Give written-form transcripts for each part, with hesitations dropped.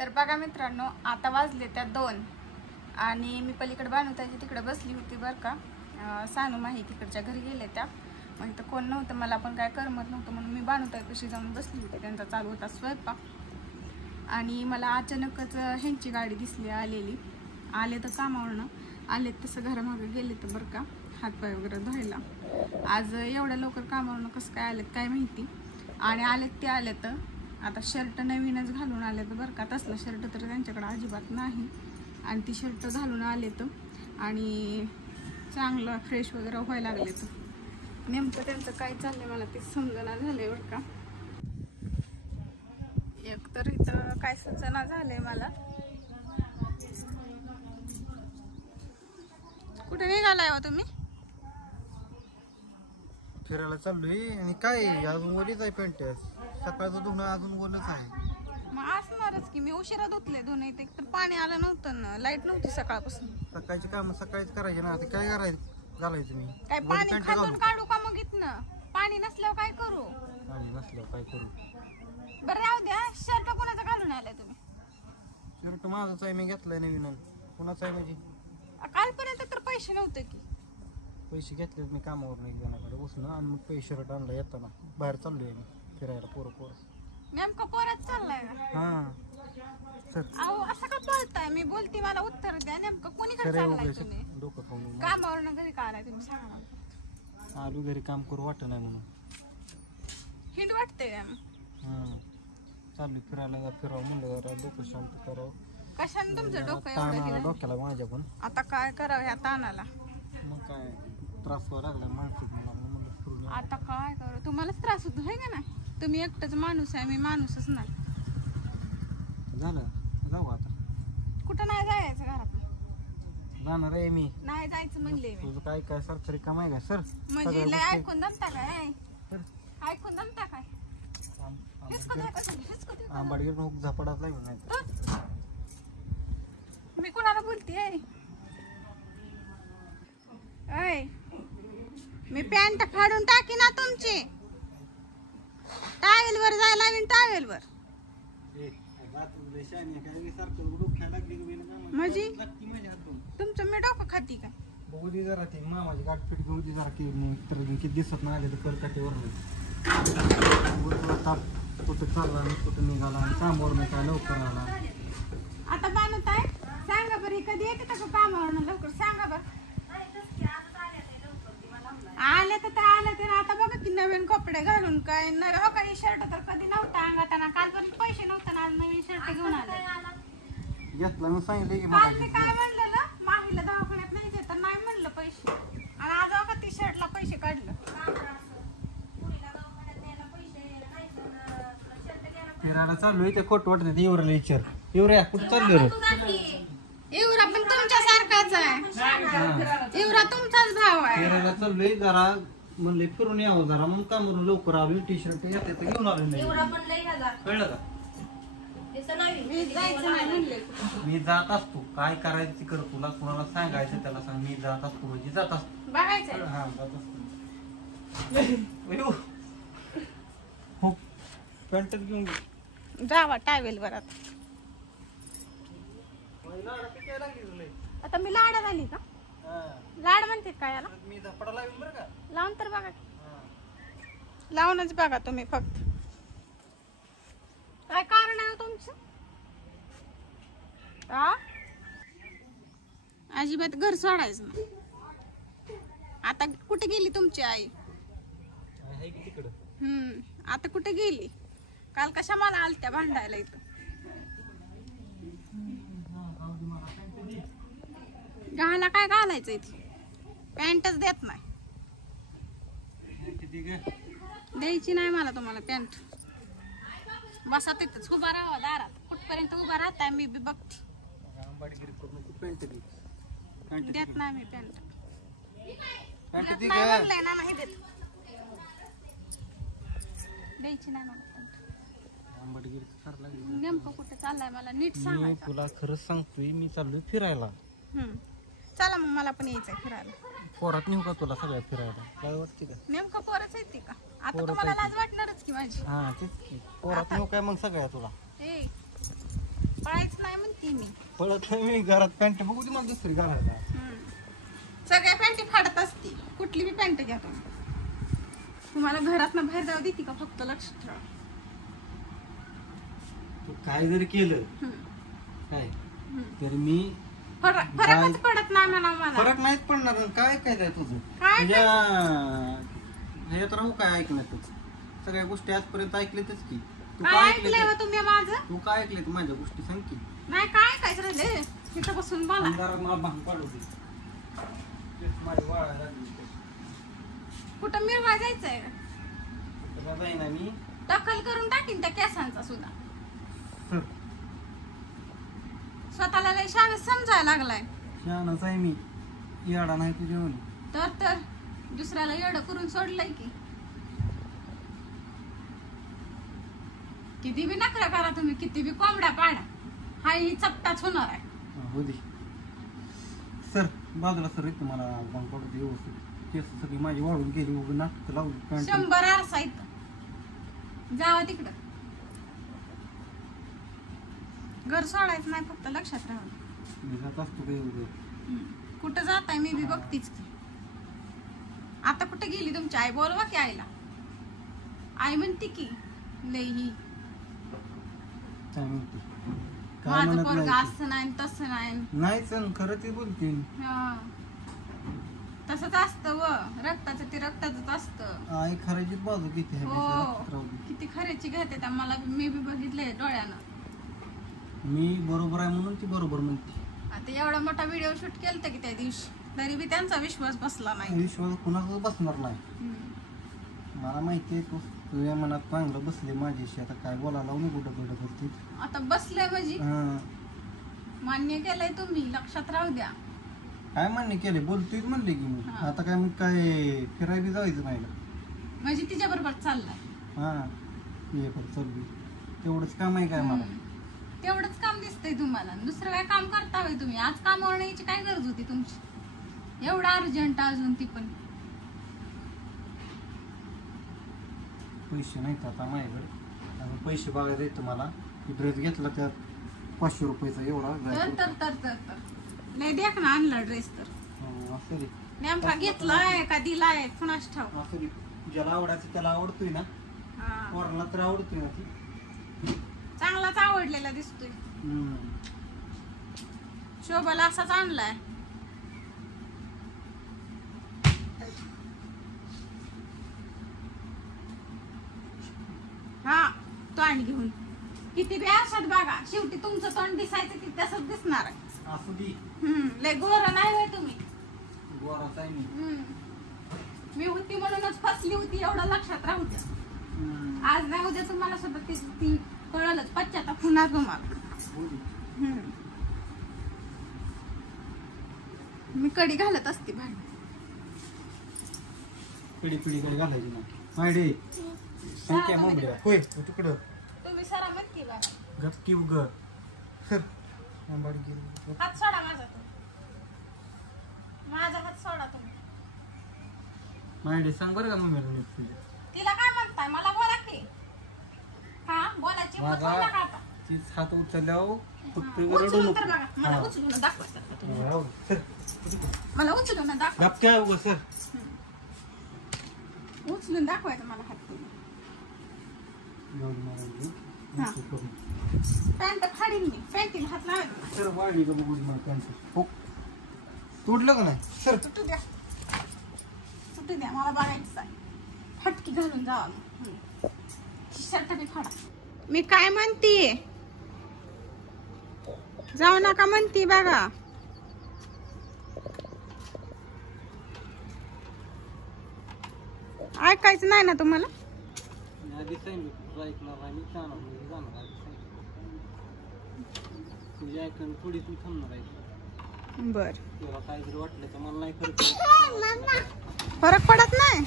तर बघा मित्रांनो, आता वाजले त्या 2 आणि मी पलीकडे बानुताईच्या तिकडे बसली होती बरं का. सानू माही तिकडच्या घरी गेले त्या, मग तर कोण नव्हतं, मला पण काय करमत नव्हतं म्हणून मी बानुताईपाशी जाऊन बसली होती. त्यांचा चालू होता स्वयंपाक आणि मला अचानकच ह्यांची गाडी दिसली आलेली. आले तर कामावरनं आले, तसं घरामागे गेले तर बरं का, हातपाय वगैरे धुवायला. आज एवढ्या लवकर कामावरनं कसं काय आलेत काय माहिती. आणि आलेत ते आले तर आता शर्ट नवीनच घालून आले तर बरं का. तसला शर्ट तर त्यांच्याकडे अजिबात नाही आणि ती शर्ट घालून आले तर आणि चांगलं फ्रेश वगैरे व्हायला लागले. तर नेमकं त्यांचं काय चाललंय मला ते समजना झालंय बरं का. एक तर इथं काय सूचना झालंय मला. कुठे निघालाय हो तुम्ही? फिरायला चाललोय. आणि काय अजून वलीच आहे पेंट, सकाळचं धुणं अजून वलच आहे. मग असणारच की, मी उशिरा धुतले दोन. एक तर पाणी आलं नव्हतं ना, लाईट नव्हती सकाळपासून. सकाळची काम सकाळीच करायची ना, आता काय करायचं घालायचं मी काय पाणी खालून काढू का मग इथनं? पाणी नसल्यावर काय करू? पाणी नसल्यावर काय करू? बरं राहू द्या. शर्ट कोणाचा घालून आलाय तुम्ही? शर्ट माझाच आहे, मी घेतलाय नवीन. कोणाचा आहे म्हणजे? कालपर्यंत तर पैसे नव्हते की. पैसे घेतले मी कामावर नाही जणाकडे बसून, आणि मग पैसे शर्ट आणला येताना. बाहेर चाललोय मी फिरायला पोरं. नेमकं पोरच चाललाय का? हा सर. अहो असं का बोलताय? मी बोलती, मला उत्तर द्या. नेमकं कोणीकडे चाललाय तुम्ही? डोकं खाऊन कामावरनं घरी का आलाय तुम्ही सांगा मला. आलू घरी काम करू वाटत नाही म्हणून हिंड वाटते का? चालू फिरायला फिरावं म्हणलं, जरा डोकं शांत करावं. कशाने तुमचं डोकं एवढं? डोक्याला माझ्या पण आता काय करावं ह्या तानाला? मग काय त्रास व्हायला लागला मानसिक मला, म्हणलं फिरून आता काय करू? तुम्हालाच त्रास होतो आहे का नाही? तुम्ही एकटाच माणूस आहे, मी माणूसच नाही. झालं. जाऊ आता. कुठं नाही जायचं घरात? जाणार आहे मी. नाही जायचं म्हणले मी. तुझं काय काय सरकारी काम आहे का सर? म्हणजे लय ऐकून दमता काय? ऐकून दमता काय? आंबाडगीर हुक झपाटाच लागला नाही. मी कोणाला बोलते? मी पॅन्ट फाडून टाकी ना तुमची. टावेल वर जायला लावीन, टावेल वर. म्हणजे तुमचं मी डोकं खाती का? बघू दे जरा, ती मामाची गाठफीट घेऊ दे जरा, तर किती दिसत नाही आले तर कलकाटीवर ताप. कुठं चालला आणि कुठं निघाला आणि कामावर नाही काय लवकर आला. आता बांधताय सांगा बरं, कधी येते का कामावर लवकर सांगा बरं. आले तर आले तर आता बघा की नवीन कपडे घालून काय नवीन. हो का, ही शर्ट तर कधी नव्हता अंगाताना. कालपर्यंत पैसे नव्हते ना, आज नवीन शर्ट घेऊन आले. घेतला मी सांगितलं की काल मी काय म्हणलं ना, माहीला दवाखान्यात न्यायचे तर नाही म्हणलं पैसे, आणि आज बघा ती शर्टला पैसे काढलं. फिरायला चाललोय ते खोट वाटत. एवढ्याला विचार, एवढ्या कुठं चाललोय रे? एवढा पण तुमच्या सारखाच आहे. एवढा तुमचाच भाव आहे. फिरायला चाललोय जरा, म्हणले फिरून यावं जरा, मग कामावरून लवकर आलो. टी शर्ट येते तर घेऊन आलो नाही. कळलं का? मी जायचं नाही म्हणले. मी जात असतो, काय करायचं ते कर. तुला कुणाला सांगायचं त्याला सांग. मी जात असतो म्हणजे जात असतो. बघायचं हा जात असतो. हो पॅन्टच घेऊन जावा टावेल वर. आता मी लाडा झाली का? लाड म्हणते काय याला? मी झपाटा लावीन बरं का. लावून तर बघा, लावूनच बघा तुम्ही फक्त. काय कारण आहे तुमचं? अजिबात घर सोडायचं ना. आता कुठे गेली तुमची आई? आता कुठे गेली? काल कशा मला आलत्या भांडायला इथं. घाला काय घालायचं इथे? पॅन्टच देत नाही. द्यायची नाही मला तुम्हाला पॅन्ट. बसा तिथंच, उभा राहा दारात. कुठपर्यंत उभा राहताय मी बी बघते. देत नाही मी पॅन्ट. म्हणलंय ना, नाही देत. द्यायची नाही मला पॅन्ट. नेमकं कुठे चाललाय मला नीट सांग. मी तुला खरंच सांगतोय, मी चाललोय फिरायला. चला मग, मला पण यायचंय फिरायला. पोरात नेऊ का तुला सगळ्या फिरायला? काय वाटते का? नेमकं पोरच येते का? आता तुम्हाला लाज वाटणारच की माझी. हा तेच की, पोरात नेऊ काय मग सगळ्या तुला? पळायला की मी. पळत नाही मी घरात पॅन्ट बघू दे मला दुसरी घालायला. सगळ्या पॅन्टी फाडत असते. कुठली बी पॅन्ट घ्या तुम्ही. तुम्हाला घरात ना बाहेर जाऊ देते का फक्त लक्ष ठेवा. तू काय जरी केलं काय तर मी फरकच पडत नाही म्हणा मला. फरक नाहीच पडणार. काय काय तुझं काय तुझ्या ह्याच्यात राहू काय ऐकण्यातच. सगळ्या गोष्टी आजपर्यंत ऐकल्यातच की. तू काय काय ऐकलंय हो तुम्ही माझं? तू काय ऐकले माझ्या गोष्टी सांग की. नाही काय ऐकायचं राहिले तिथं बसून बोला. अंधारात मला भांग पाडू दे. तेच माझी वाळायला लागली. कुठं मिरवा जायचंय तुला जाईना मी. दखल करून टाकीन त्या केसांचा सुद्धा. सर स्वतःला लय शान समजायला लागलाय. शहाणाच आहे मी. येडा नाही तुझ्या म्हणे. तर दुसऱ्याला येडं करून सोडलंय की. किती बी नखरा करा तुम्ही, किती बी कोंबड्या पाडा, हा ही चपटाच होणार आहे. हो दे सर. बाजूला सर इथं मला भांग पाडू दे व्यवस्थित. केस सगळी माझी वाढून गेली. उभं नाटक लावली. 100 आरसा इथं जावा तिकडं. घर सोडायचं नाही फक्त लक्षात राहून. मी जात असतो काही उद्या. कुठं जाताय मी बी बघतीच की. आता कुठे गेली तुमची आई? बोलवा की आईला. आई म्हणते की लई ही काय म्हणते काय माझं म्हणत पोरगं नाही असं नाही तसं नाही. नाहीच खरं ते बोलते. हा. तसंच असतं व रक्ताचं ते रक्ताच असतं. आई खऱ्याचीच बाजू किती आहे हो लक्षात राहू दे. किती खऱ्याची घेते त्या. मला मी बी बघितलंय डोळ्यानं. मी बरोबर आहे म्हणून ती बरोबर म्हणते. आता एवढा मोठा व्हिडिओ शूट केलता की त्या दिवशी, तरी बी त्यांचा विश्वास बसला नाही. विश्वास कुणाचाच बसणार नाही. मला माहिती आहे तू तुझ्या मनात चांगलं बसले माझ्याशी. आता काय बोलायला लावून कुठं कुठं करते. आता बसलंय म्हणजे मान्य केलंय तुम्ही, लक्षात राहू द्या. काय मान्य केले बोलतोय म्हणले की मी. आता काय मग काय फिरायला जायचं नाही ना. म्हणजे तिच्या बरोबर चाललाय. हा ये पण चालली. तेवढंच काम आहे काय मला. तेवढंच काम दिसतंय तुम्हाला. दुसरं काय काम करता होय तुम्ही? आज कामावर यायची काय गरज होती तुमची? एवढं अर्जंट अजून ती पण. पैसे नाहीत आता माझ्याकडे. अजून पैसे बघायला येतं मला. ड्रेस घेतला त्यात 500 रुपयाचा एवढा. तर लय देख ना आणला ड्रेस तर. असं दे. नेमका घेतलाय का दिलाय कुणाच ठाव. असं दे. ज्याला आवडायचं त्याला आवडतोय ना. पोरांना तर आवडतोय ना ती. चांगलाच आवडलेला दिसतोय. शोभाला असाच आणलाय. हा तोंड घेऊन किती बी आशात बघा, शेवटी तुमचं तोंड दिसायचं की तसंच दिसणार आहे. असू दे. लय गोरा नाही होय तुम्ही. गोराच आहे मी. मी होती म्हणूनच फसली होती एवढं लक्षात राहू द्या. आज नाही उद्या तुम्हाला सुद्धा ती कळलंच. पश्चाताप होणार तुम्हाला. मी कडी घालत असते भांडी. पिढी पिढी काही घालायची ना मायडे. संख्या मोबड्या होय तिकडं. तुम्ही सरा मत की बघा. गपकी उग सर. हात सोडा माझा. माझा हात सोडा तुम्ही. मायडे सांग बरं का मम्मीला नीट तुझ्या. तिला काय म्हणताय? मला बोला की. हा बोलायची हिंमत होईल का आता? तीच हात उचलल्यावर फक्त उचलून रडू तर नको. बघा. मला उचलून दाखवायचं का तुम्ही? राहू दे, सर. मला उचलून दाखवा. गपक्या उग सर. उचलून दाखवायचं मला हात तुम्ही. पॅन्ट फाडीन मी. पॅन्टीला हात लावायचा. सर वाढली का बघू मला पॅन्ट. हो तोडलं का नाही सर? सुटू द्या. सुटू द्या. मला बघायचं आहे. फटकी घालून जावा मग. शर्ट बी फाडा. मी काय म्हणते? जाऊ नका म्हणते बघा. ऐकायचं नाही ना तुम्हाला? आधी सांगितलं तुझं ऐकणार नाही. मी जाणार नाही जाणार आधी सांगितलं. तुझ्या ऐकून थोडी तू थांबणार आहे. बर. तुला काहीतरी वाटलं तर मला नाही खरं फरक पडत नाही.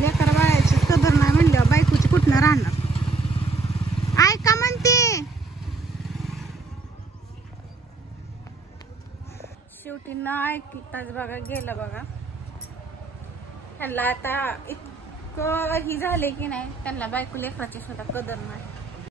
लेकर बाळाची कदर नाही म्हणल्यावर बायकोची कुठनं राहणार. ऐका म्हणते. शेवटी ना ऐकताच बघा गेलं बघा. त्यांना आता इतकं ही झाले की नाही, त्यांना बायको लेकराची सुद्धा कदर नाही.